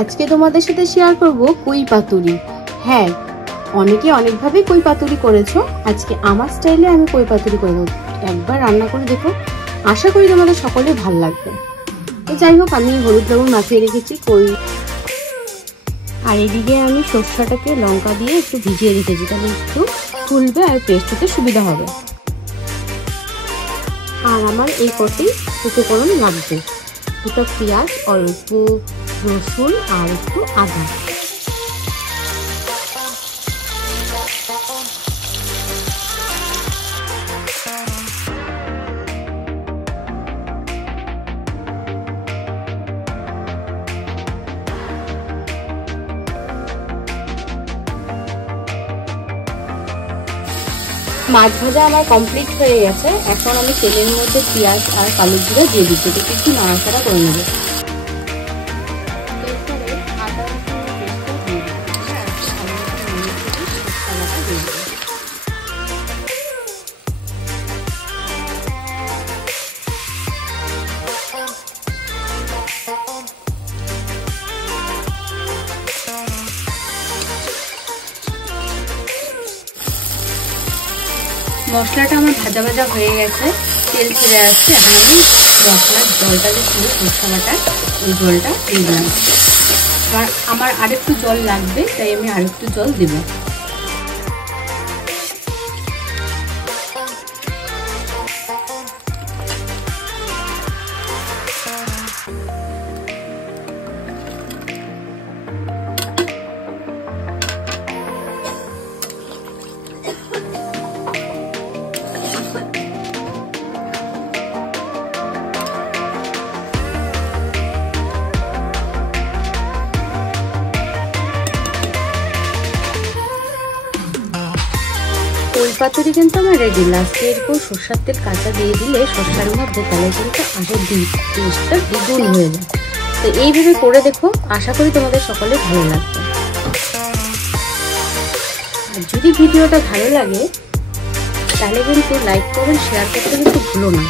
আজকে তোমাদের সাথে শেয়ার করব কই পাতুরি। হ্যাঁ, অনেকে অনেকভাবে কই পাতুরি করেছো, আজকে আমার স্টাইলে আমি কই পাতুরি করব। একবার রান্না করে দেখো, আশা করি তোমাদের সকলের ভালো লাগবে। তো যাই হোক, আমি হলুদ লবণ মাখিয়ে রেখেছি কই, আর এদিকে আমি সরষাটাকে লঙ্কা দিয়ে একটু ভিজিয়ে রেখেছি, তাহলে একটু ফুলবে আর পেস্ট হতে সুবিধা হবে। আর আমার এই কটি উপকরণ লাগবে: দুটো পেঁয়াজ, অল্প রসুন আর একটু আদা। মাছ ভাজা আমার কমপ্লিট হয়ে গেছে। এখন আমি তেলের মধ্যে পেঁয়াজ আর কালো জিরা দিয়ে দিচ্ছি, এটাকে একটু নাড়াচাড়া করে নেব। মশলাটা আমার ভাজা ভাজা হয়ে গেছে, তেল ছেড়ে আসছে। এখন আমি মশলার জলটা যে ছিল মশলাটা, ওই জলটা দিয়ে দিলাম। আমার আরেকটু জল লাগবে, তাই আমি আরেকটু জল দেব। কই পাতুরি কিন্তু আমার রেডি। লাস্টে এরপর সরষার তেল কাঁচা দিয়ে দিলে সরষার মধ্যে, তাহলে কিন্তু আরো টেস্টটা দ্বিগুণ হয়ে যায়। তো এইভাবে করে দেখো, আশা করি তোমাদের সকলের ভালো লাগবে। আর যদি ভিডিওটা ভালো লাগে তাহলে কিন্তু লাইক করবেন, শেয়ার করতে কিন্তু ভুলো না।